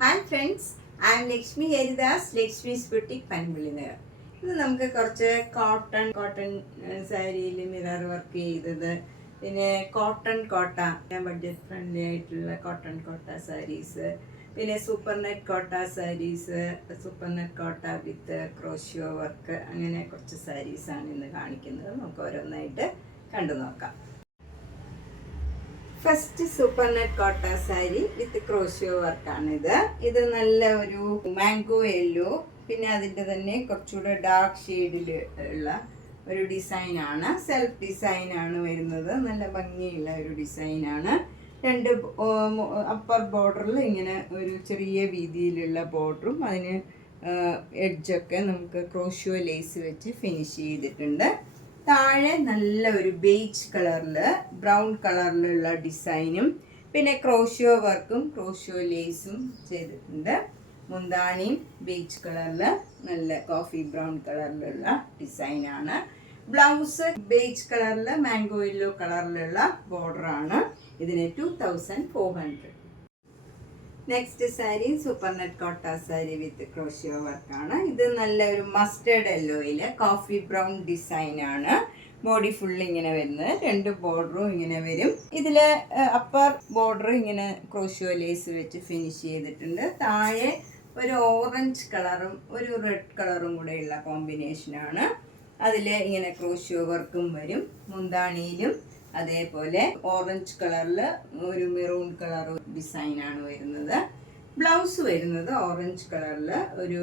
Hi friends, I am Lakshmi Haridas, Lakshmi's boutique Panampillynagar. ഇത് നമുക്ക് കുറച്ച് കോട്ടൺ സാരിയിൽ മിറർ വർക്ക് ചെയ്തത്, പിന്നെ കോട്ടൺ കോട്ട, ബഡ്ജറ്റ് ഫ്രണ്ട്ലി ആയിട്ടുള്ള കോട്ടൺ കോട്ട സാരീസ്, പിന്നെ സൂപ്പർ നെറ്റ് കോട്ട സാരീസ്, സൂപ്പർ നെറ്റ് കോട്ട വിത്ത് ക്രോഷ്യോ വർക്ക്, അങ്ങനെ കുറച്ച് സാരീസാണ് ഇന്ന് കാണിക്കുന്നത്. നമുക്ക് ഓരോന്നായിട്ട് കണ്ടു നോക്കാം. ഫസ്റ്റ് സൂപ്പർ നെറ്റ് കോട്ട സാരി വിത്ത് ക്രോഷ്യോ വർക്കാണിത്. ഇത് നല്ല ഒരു മാംഗോ യെല്ലോ, പിന്നെ അതിൻ്റെ തന്നെ കുറച്ചുകൂടെ ഡാർക്ക് ഷെയ്ഡിൽ ഉള്ള ഒരു ഡിസൈനാണ്. സെൽഫ് ഡിസൈനാണ് വരുന്നത്. നല്ല ഭംഗിയുള്ള ഒരു ഡിസൈനാണ്. രണ്ട് അപ്പർ ബോർഡറിൽ ഇങ്ങനെ ഒരു ചെറിയ വീതിയിലുള്ള ബോർഡറും അതിന് എഡ്ജൊക്കെ നമുക്ക് ക്രോഷ്യോ ലേസ് വെച്ച് ഫിനിഷ് ചെയ്തിട്ടുണ്ട്. താഴെ നല്ല ഒരു ബേജ് കളറിൽ ബ്രൗൺ കളറിലുള്ള ഡിസൈനും പിന്നെ ക്രോഷ്യോ വർക്കും ക്രോഷ്യോ ലേസും ചെയ്തിട്ടുണ്ട്. മുന്താണിയും ബേജ് കളറിൽ നല്ല കോഫി ബ്രൗൺ കളറിലുള്ള ഡിസൈനാണ്. ബ്ലൗസ് ബേജ് കളറിൽ മാംഗോ യെല്ലോ കളറിലുള്ള ബോർഡറാണ്. ഇതിന് 2400. നെക്സ്റ്റ് സാരി സൂപ്പർ നെറ്റ് കോട്ട സാരി വിത്ത് ക്രോഷ്യോ വർക്കാണ്. ഇത് നല്ല ഒരു മസ്റ്റേർഡ് യെല്ലോയിൽ കോഫി ബ്രൗൺ ഡിസൈനാണ്. ബോഡി ഫുൾ ഇങ്ങനെ വരുന്നത്. രണ്ട് ബോർഡറും ഇങ്ങനെ വരും. ഇതിൽ അപ്പർ ബോർഡർ ഇങ്ങനെ ക്രോഷ്യോ ലേസ് വെച്ച് ഫിനിഷ് ചെയ്തിട്ടുണ്ട്. താഴെ ഒരു ഓറഞ്ച് കളറും ഒരു റെഡ് കളറും കൂടെയുള്ള കോമ്പിനേഷനാണ്. അതിൽ ഇങ്ങനെ ക്രോഷ്യോ വർക്കും വരും. മുന്താണിയിലും അതേപോലെ ഓറഞ്ച് കളറിൽ ഒരു മെറൂൺ കളർ ഡിസൈനാണ് വരുന്നത്. ബ്ലൗസ് വരുന്നത് ഓറഞ്ച് കളറിൽ ഒരു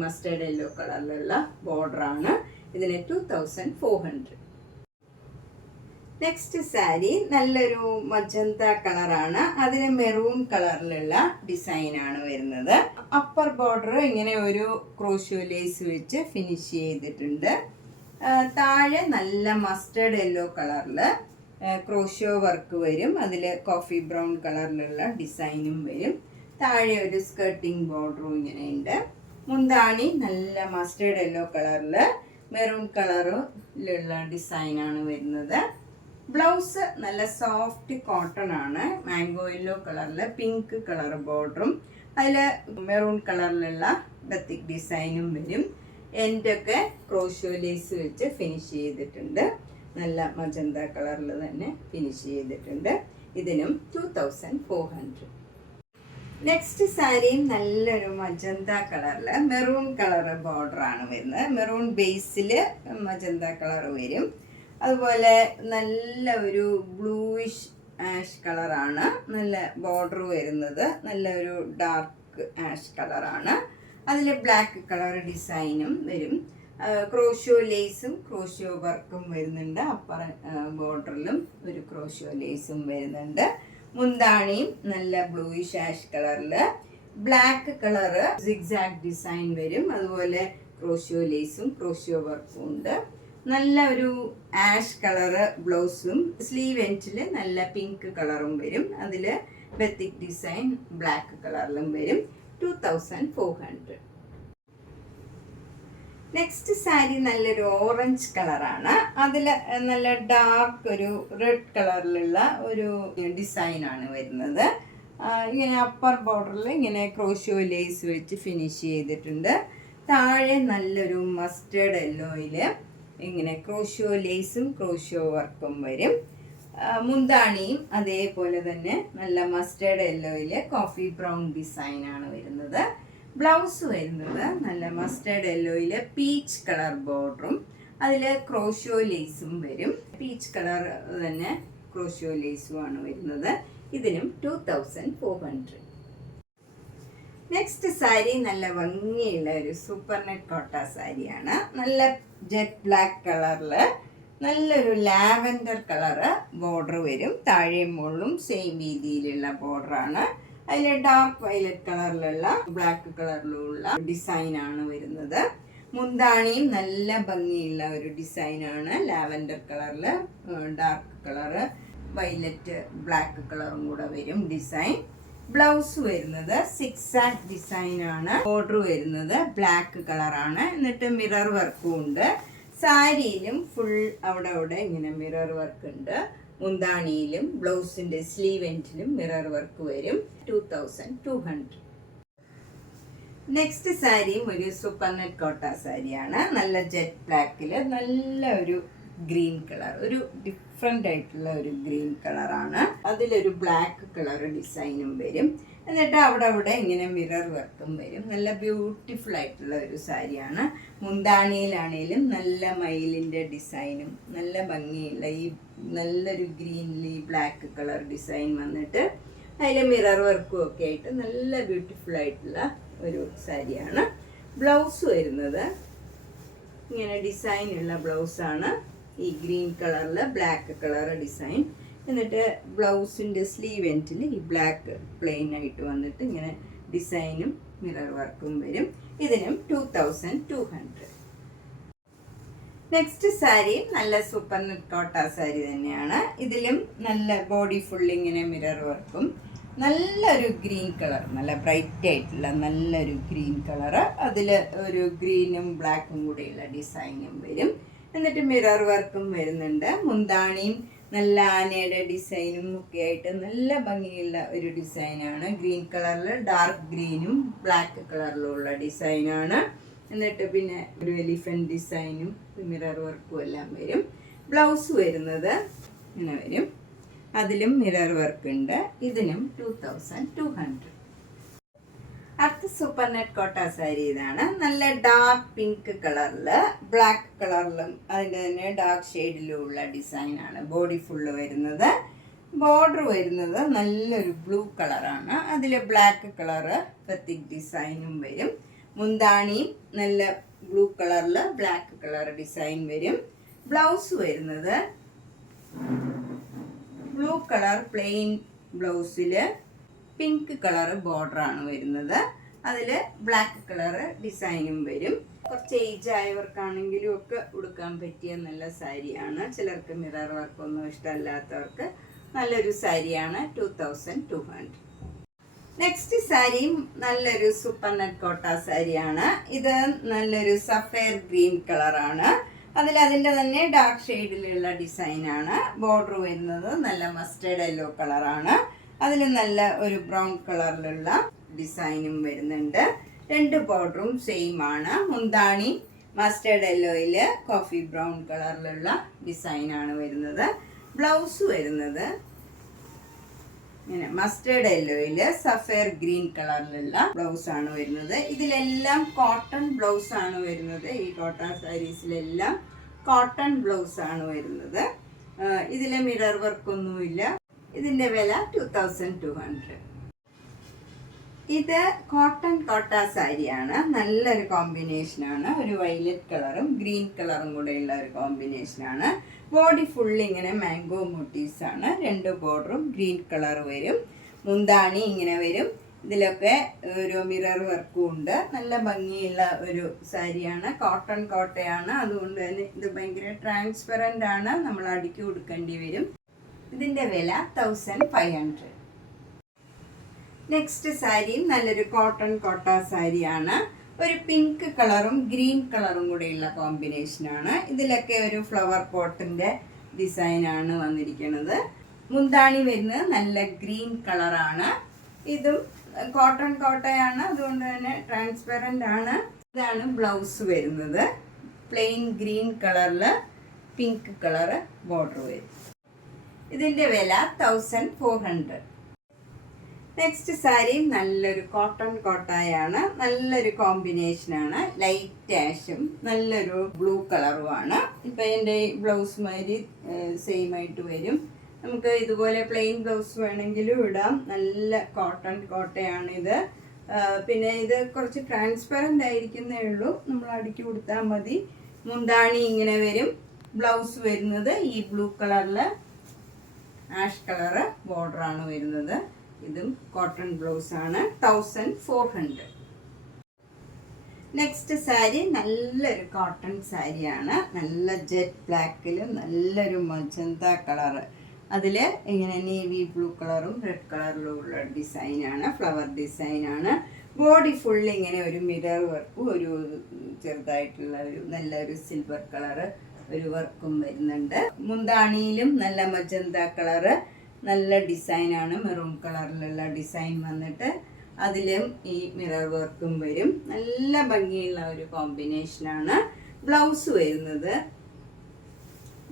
മസ്റ്റേർഡ് യെല്ലോ കളറിലുള്ള ബോർഡറാണ്. ഇതിന് 2400. നെക്സ്റ്റ് സാരി നല്ലൊരു മജന്ത കളറാണ്. അതിന് മെറൂൺ കളറിലുള്ള ഡിസൈനാണ് വരുന്നത്. അപ്പർ ബോർഡർ ഇങ്ങനെ ഒരു ക്രോഷ്യോ ലേസ് വെച്ച് ഫിനിഷ് ചെയ്തിട്ടുണ്ട്. താഴെ നല്ല മസ്റ്റേർഡ് യെല്ലോ കളറിൽ ക്രോഷ്യോ വർക്ക് വരും. അതിൽ കോഫി ബ്രൗൺ കളറിലുള്ള ഡിസൈനും വരും. താഴെ ഒരു സ്കർട്ടിങ് ബോർഡറും ഇങ്ങനെയുണ്ട്. മുന്താണി നല്ല മസ്റ്റേർഡ് യെല്ലോ കളറിൽ മെറൂൺ കളറിലുള്ള ഡിസൈനാണ് വരുന്നത്. ബ്ലൗസ് നല്ല സോഫ്റ്റ് കോട്ടൺ ആണ്. മാംഗോ യെല്ലോ കളറിൽ പിങ്ക് കളർ ബോർഡറും അതിൽ മെറൂൺ കളറിലുള്ള ബത്തിക് ഡിസൈനും വരും. എൻഡൊക്കെ ക്രോഷ്യോ ലേസ് വെച്ച് ഫിനിഷ് ചെയ്തിട്ടുണ്ട്. നല്ല മജന്ത കളറിൽ തന്നെ ഫിനിഷ് ചെയ്തിട്ടുണ്ട്. ഇതിനും 2400. നെക്സ്റ്റ് സാരിയും നല്ലൊരു മജന്ത കളറിൽ മെറൂൺ കളർ ബോർഡറാണ് വരുന്നത്. മെറൂൺ ബേസിൽ മജന്ത കളർ വരും. അതുപോലെ നല്ല ഒരു ബ്ലൂയിഷ് ആഷ് കളറാണ്. നല്ല ബോർഡർ വരുന്നത് നല്ല ഒരു ഡാർക്ക് ആഷ് കളറാണ്. അതിൽ ബ്ലാക്ക് കളർ ഡിസൈനും വരും. ക്രോഷ്യോ ലേസും ക്രോഷ്യോ വർക്കും വരുന്നുണ്ട്. അപ്പർ ബോർഡറിലും ഒരു ക്രോഷ്യോ ലേസും വരുന്നുണ്ട്. മുന്താണിയും നല്ല ബ്ലൂയിഷ് ആഷ് കളറിൽ ബ്ലാക്ക് കളറ് സിഗ്സാഗ് ഡിസൈൻ വരും. അതുപോലെ ക്രോഷ്യോ ലേസും ക്രോഷ്യോ വർക്കും ഉണ്ട്. നല്ല ഒരു ആഷ് കളറ് ബ്ലൗസും സ്ലീവ് എൻഡിൽ നല്ല പിങ്ക് കളറും വരും. അതിൽ ബത്തിക് ഡിസൈൻ ബ്ലാക്ക് കളറിലും വരും. 2400. നെക്സ്റ്റ് സാരി നല്ലൊരു ഓറഞ്ച് കളറാണ്. അതിൽ നല്ല ഡാർക്ക് ഒരു റെഡ് കളറിലുള്ള ഒരു ഡിസൈനാണ് വരുന്നത്. ഇങ്ങനെ അപ്പർ ബോർഡറിൽ ഇങ്ങനെ ക്രോഷ്യോ ലേസ് വെച്ച് ഫിനിഷ് ചെയ്തിട്ടുണ്ട്. താഴെ നല്ലൊരു മസ്റ്റേർഡ് യെല്ലോയിൽ ഇങ്ങനെ ക്രോഷ്യോ ലേസും ക്രോഷ്യോ വർക്കും വരും. മുന്താണിയും അതേപോലെ തന്നെ നല്ല മസ്റ്റേർഡ് യെല്ലോയിൽ കോഫി ബ്രൗൺ ഡിസൈനാണ് വരുന്നത്. ബ്ലൗസ് വരുന്നത് നല്ല മസ്റ്റേർഡ് യെല്ലോയിൽ പീച്ച് കളർ ബോർഡറും അതിൽ ക്രോഷ്യോ ലേസും വരും. പീച്ച് കളർ തന്നെ ക്രോഷ്യോ ലേസുമാണ് വരുന്നത്. ഇതിനും 2400. നെക്സ്റ്റ് സാരി നല്ല ഭംഗിയുള്ള ഒരു സൂപ്പർ നെറ്റ് കോട്ട സാരിയാണ്. നല്ല ജെറ്റ് ബ്ലാക്ക് കളറിൽ നല്ലൊരു ലാവൻഡർ കളറ് ബോർഡർ വരും. താഴെയും മുകളിലും സെയിം രീതിയിലുള്ള ബോർഡറാണ്. അതിൽ ഡാർക്ക് വയലറ്റ് കളറിലുള്ള ബ്ലാക്ക് കളറിലുള്ള ഡിസൈനാണ് വരുന്നത്. മുന്താണിയും നല്ല ഭംഗിയുള്ള ഒരു ഡിസൈനാണ്. ലാവൻഡർ കളറിൽ ഡാർക്ക് കളറ് വയലറ്റ് ബ്ലാക്ക് കളറും കൂടെ വരും ഡിസൈൻ. ബ്ലൗസ് വരുന്നത് സിക്സാഗ് ഡിസൈനാണ്. ബോർഡർ വരുന്നത് ബ്ലാക്ക് കളറാണ്. എന്നിട്ട് മിറർ വർക്കും ഉണ്ട്. സാരിയിലും ഫുൾ അവിടെ ഇങ്ങനെ മിറർ വർക്ക് ഉണ്ട്. മുന്താണിയിലും ബ്ലൗസിൻ്റെ സ്ലീവ് എൻഡിലും മിറർ വർക്ക് വരും. 2200. നെക്സ്റ്റ് സാരിയും ഒരു സൂപ്പർ നെറ്റ് കോട്ട സാരിയാണ്. നല്ല ജെറ്റ് ബ്ലാക്കിൽ നല്ല ഒരു ഗ്രീൻ കളർ, ഒരു ഡിഫറെൻ്റ് ആയിട്ടുള്ള ഒരു ഗ്രീൻ കളറാണ്. അതിലൊരു ബ്ലാക്ക് കളർ ഡിസൈനും വരും. എന്നിട്ട് അവിടെ ഇങ്ങനെ മിറർ വർക്കും വരും. നല്ല ബ്യൂട്ടിഫുൾ ആയിട്ടുള്ള ഒരു സാരിയാണ്. മുന്താണിയിലാണേലും നല്ല മയിലിൻ്റെ ഡിസൈനും നല്ല ഭംഗിയുള്ള ഈ നല്ലൊരു ഗ്രീനിൽ ഈ ബ്ലാക്ക് കളർ ഡിസൈൻ വന്നിട്ട് അതിൽ മിറർ വർക്കും ഒക്കെ ആയിട്ട് നല്ല ബ്യൂട്ടിഫുൾ ആയിട്ടുള്ള ഒരു സാരിയാണ്. ബ്ലൗസ് വരുന്നത് ഇങ്ങനെ ഡിസൈനുള്ള ബ്ലൗസാണ്. ഈ ഗ്രീൻ കളറിൽ ബ്ലാക്ക് കളർ ഡിസൈൻ. എന്നിട്ട് ബ്ലൗസിൻ്റെ സ്ലീവ് എൻഡിൽ ഈ ബ്ലാക്ക് പ്ലെയിൻ ആയിട്ട് വന്നിട്ട് ഇങ്ങനെ ഡിസൈനും മിറർ വർക്കും വരും. ഇതിനും 2200. നെക്സ്റ്റ് സാരി നല്ല സൂപ്പർ നെറ്റ് കോട്ട സാരി തന്നെയാണ്. ഇതിലും നല്ല ബോഡി ഫുൾ ഇങ്ങനെ മിറർ വർക്കും, നല്ലൊരു ഗ്രീൻ കളർ, നല്ല ബ്രൈറ്റ് ആയിട്ടുള്ള നല്ലൊരു ഗ്രീൻ കളറ്. അതിൽ ഒരു ഗ്രീനും ബ്ലാക്കും കൂടെയുള്ള ഡിസൈനും വരും. എന്നിട്ട് മിറർ വർക്കും വരുന്നുണ്ട്. മുന്താണിയും നല്ല ആനയുടെ ഡിസൈനും ഒക്കെ ആയിട്ട് നല്ല ഭംഗിയുള്ള ഒരു ഡിസൈനാണ്. ഗ്രീൻ കളറിൽ ഡാർക്ക് ഗ്രീനും ബ്ലാക്ക് കളറിലും ഉള്ള ഡിസൈനാണ്. എന്നിട്ട് പിന്നെ ഒരു എലിഫന്റ് ഡിസൈനും മിറർ വർക്കും എല്ലാം വരും. ബ്ലൗസ് വരുന്നത് ഇങ്ങനെ വരും. അതിലും മിറർ വർക്ക് ഉണ്ട്. ഇതിനും 2200. അടുത്ത സൂപ്പർ നെറ്റ് കോട്ട സാരി ഇതാണ്. നല്ല ഡാർക്ക് പിങ്ക് കളറിൽ ബ്ലാക്ക് കളറിലും അതിൻ്റെ തന്നെ ഡാർക്ക് ഷെയ്ഡിലും ഉള്ള ഡിസൈനാണ്. ബോഡി ഫുള്ള് വരുന്നത്. ബോർഡർ വരുന്നത് നല്ലൊരു ബ്ലൂ കളറാണ്. അതിൽ ബ്ലാക്ക് കളറ് പ്രത്യേക ഡിസൈനും വരും. മുന്താണിയും നല്ല ബ്ലൂ കളറിൽ ബ്ലാക്ക് കളർ ഡിസൈൻ വരും. ബ്ലൗസ് വരുന്നത് ബ്ലൂ കളർ പ്ലെയിൻ ബ്ലൗസിൽ പിങ്ക് കളർ ബോർഡറാണ് വരുന്നത്. അതിൽ ബ്ലാക്ക് കളർ ഡിസൈനും വരും. കുറച്ച് ഏജ് ആയവർക്കാണെങ്കിലും ഒക്കെ ഉടുക്കാൻ പറ്റിയ നല്ല സാരിയാണ്. ചിലർക്ക് മിറർ വർക്കൊന്നും ഇഷ്ടമല്ലാത്തവർക്ക് നല്ലൊരു സാരിയാണ്. 2200. നെക്സ്റ്റ് സാരിയും നല്ലൊരു സൂപ്പർ നെറ്റ് കോട്ട സാരിയാണ്. ഇത് നല്ലൊരു സഫയർ ഗ്രീൻ കളറാണ്. അതിൻ്റെ തന്നെ ഡാർക്ക് ഷെയ്ഡിലുള്ള ഡിസൈനാണ്. ബോർഡർ വരുന്നത് നല്ല മസ്റ്റേർഡ് യെല്ലോ കളറാണ്. അതിൽ നല്ല ഒരു ബ്രൗൺ കളറിലുള്ള ഡിസൈനും വരുന്നുണ്ട്. രണ്ട് ബോർഡറും സെയിം ആണ്. മുന്താണി മസ്റ്റേർഡ് യെല്ലോയിൽ കോഫി ബ്രൗൺ കളറിലുള്ള ഡിസൈനാണ് വരുന്നത്. ബ്ലൗസ് വരുന്നത് ഇങ്ങനെ മസ്റ്റേർഡ് യെല്ലോയിൽ സഫയർ ഗ്രീൻ കളറിലുള്ള ബ്ലൗസാണ് വരുന്നത്. ഇതിലെല്ലാം കോട്ടൺ ബ്ലൗസാണ് വരുന്നത്. ഈ കോട്ട സാരീസിലെല്ലാം കോട്ടൺ ബ്ലൗസാണ് വരുന്നത്. ഇതിൽ മിറർ വർക്കൊന്നുമില്ല. ഇതിൻ്റെ വില 2200. ഇത് കോട്ടൺ കോട്ട സാരിയാണ്. നല്ലൊരു കോമ്പിനേഷനാണ്. ഒരു വയലറ്റ് കളറും ഗ്രീൻ കളറും കൂടെയുള്ള ഒരു കോമ്പിനേഷനാണ്. ബോഡി ഫുള്ള് ഇങ്ങനെ മാംഗോ മോട്ടീവ്സ് ആണ്. രണ്ട് ബോർഡറും ഗ്രീൻ കളർ വരും. മുന്താണി ഇങ്ങനെ വരും. ഇതിലൊക്കെ ഒരു മിറർ വർക്കും ഉണ്ട്. നല്ല ഭംഗിയുള്ള ഒരു സാരിയാണ്. കോട്ടൺ കോട്ടയാണ്. അതുകൊണ്ട് തന്നെ ഇത് ഭയങ്കര ട്രാൻസ്പെറൻ്റ് ആണ്. നമ്മൾ അടുക്കി കൊടുക്കേണ്ടി വരും. ഇതിൻ്റെ വില 1500. നെക്സ്റ്റ് സാരിയും നല്ലൊരു കോട്ടൺ കോട്ട സാരിയാണ്. ഒരു പിങ്ക് കളറും ഗ്രീൻ കളറും കൂടെയുള്ള കോമ്പിനേഷനാണ്. ഇതിലൊക്കെ ഒരു ഫ്ലവർ പോട്ടിൻ്റെ ഡിസൈനാണ് വന്നിരിക്കുന്നത്. മുന്താണി വരുന്നത് നല്ല ഗ്രീൻ കളറാണ്. ഇതും കോട്ടൺ കോട്ടയാണ്. അതുകൊണ്ട് തന്നെ ട്രാൻസ്പെറൻ്റ് ആണ്. ഇതാണ് ബ്ലൗസ് വരുന്നത്. പ്ലെയിൻ ഗ്രീൻ കളറിൽ പിങ്ക് കളറ് ബോർഡർ വരും. ഇതിൻ്റെ വില 1400. നെക്സ്റ്റ് സാരി നല്ലൊരു കോട്ടൺ കോട്ടായാണ്. നല്ലൊരു കോമ്പിനേഷനാണ്. ലൈറ്റ് ആഷും നല്ലൊരു ബ്ലൂ കളറുമാണ്. ഇപ്പം എൻ്റെ ബ്ലൗസ് മാതിരി സെയിം ആയിട്ട് വരും. നമുക്ക് ഇതുപോലെ പ്ലെയിൻ ബ്ലൗസ് വേണമെങ്കിലും ഇടാം. നല്ല കോട്ടൺ കോട്ടയാണിത്. പിന്നെ ഇത് കുറച്ച് ട്രാൻസ്പെറൻ്റ് ആയിരിക്കുന്നേ ഉള്ളൂ. നമ്മൾ അടുക്കി കൊടുത്താൽ മതി. മുന്താണി ഇങ്ങനെ വരും. ബ്ലൗസ് വരുന്നത് ഈ ബ്ലൂ കളറിൽ ആഷ് കളറ് ബോർഡറാണ് വരുന്നത്. ഇതും കോട്ടൺ ബ്ലൗസാണ്. 1400. നെക്സ്റ്റ് സാരി നല്ലൊരു കോട്ടൺ സാരിയാണ്. നല്ല ജെറ്റ് ബ്ലാക്കിൽ നല്ലൊരു മജന്ത കളറ്. അതിൽ ഇങ്ങനെ നേവി ബ്ലൂ കളറും റെഡ് കളറിലും ഉള്ള ഡിസൈനാണ്. ഫ്ലവർ ഡിസൈനാണ്. ബോഡി ഫുൾ ഇങ്ങനെ ഒരു മിറർ വർക്കും ഒരു ചെറുതായിട്ടുള്ള ഒരു നല്ലൊരു സിൽവർ കളറ് ഒരു വർക്കും വരുന്നുണ്ട്. മുന്താണിയിലും നല്ല മജന്ത കളറ് നല്ല ഡിസൈനാണ്. മെറൂൺ കളറിലുള്ള ഡിസൈൻ വന്നിട്ട് അതിലും ഈ മിറർ വർക്കും വരും. നല്ല ഭംഗിയുള്ള ഒരു കോമ്പിനേഷനാണ്. ബ്ലൗസ് വരുന്നത്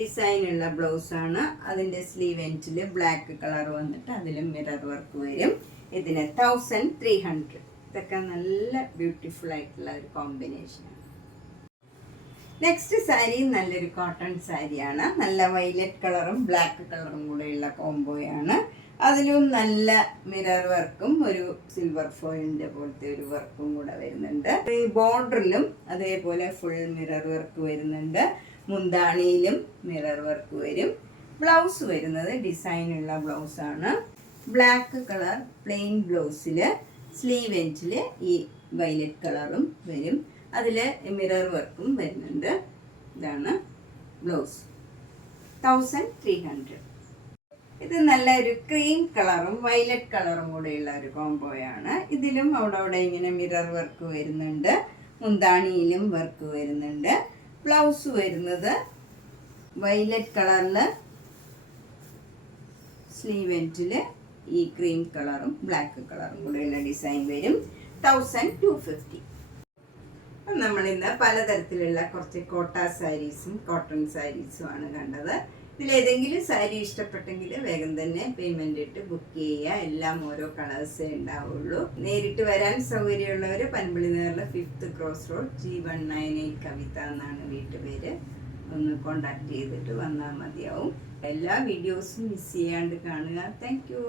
ഡിസൈനുള്ള ബ്ലൗസാണ്. അതിൻ്റെ സ്ലീവ് എൻഡിൽ ബ്ലാക്ക് കളർ വന്നിട്ട് അതിലും മിറർ വർക്ക് വരും. ഇതിന് 1300. ഇതൊക്കെ നല്ല ബ്യൂട്ടിഫുൾ ആയിട്ടുള്ള ഒരു കോമ്പിനേഷനാണ്. നെക്സ്റ്റ് സാരി നല്ലൊരു കോട്ടൺ സാരിയാണ്. നല്ല വയലറ്റ് കളറും ബ്ലാക്ക് കളറും കൂടെയുള്ള കോംബോയാണ്. അതിലും നല്ല മിറർ വർക്കും ഒരു സിൽവർ ഫോയിലിൻ്റെ പോലത്തെ ഒരു വർക്കും കൂടെ വരുന്നുണ്ട്. ഈ ബോർഡറിലും അതേപോലെ ഫുൾ മിറർ വർക്ക് വരുന്നുണ്ട്. മുന്താണിയിലും മിറർ വർക്ക് വരും. ബ്ലൗസ് വരുന്നത് ഡിസൈനുള്ള ബ്ലൗസാണ്. ബ്ലാക്ക് കളർ പ്ലെയിൻ ബ്ലൗസിൽ സ്ലീവ് എൻഡിൽ ഈ വയലറ്റ് കളറും വരും. അതിൽ മിറർ വർക്കും വരുന്നുണ്ട്. ഇതാണ് ബ്ലൗസ്. 1300. ഇത് നല്ലൊരു ക്രീം കളറും വയലറ്റ് കളറും കൂടെയുള്ള ഒരു കോംബോയാണ്. ഇതിലും അവിടെ ഇങ്ങനെ മിറർ വർക്ക് വരുന്നുണ്ട്. മുന്താണിയിലും വർക്ക് വരുന്നുണ്ട്. ബ്ലൗസ് വരുന്നത് വയലറ്റ് കളറിൽ സ്ലീവ് എൻഡിൽ ഈ ക്രീം കളറും ബ്ലാക്ക് കളറും കൂടെയുള്ള ഡിസൈൻ വരും. 1250. നമ്മളിന്ന് പലതരത്തിലുള്ള കുറച്ച് കോട്ട സാരീസും കോട്ടൺ സാരീസുമാണ് കണ്ടത്. ഇതിലേതെങ്കിലും സാരി ഇഷ്ടപ്പെട്ടെങ്കിൽ വേഗം തന്നെ പേയ്മെൻ്റ് ഇട്ട് ബുക്ക് ചെയ്യുക. എല്ലാം ഓരോ കളേഴ്സേ ഉണ്ടാവുള്ളൂ. നേരിട്ട് വരാൻ സൗകര്യമുള്ളവർ പനമ്പള്ളി നഗറിലെ 5th ക്രോസ് റോഡ് G198 കവിത എന്നാണ് വീട്ടുപേര്. ഒന്ന് കോണ്ടാക്ട് ചെയ്തിട്ട് വന്നാൽ മതിയാവും. എല്ലാ വീഡിയോസും മിസ് ചെയ്യാണ്ട് കാണുക. Thank you.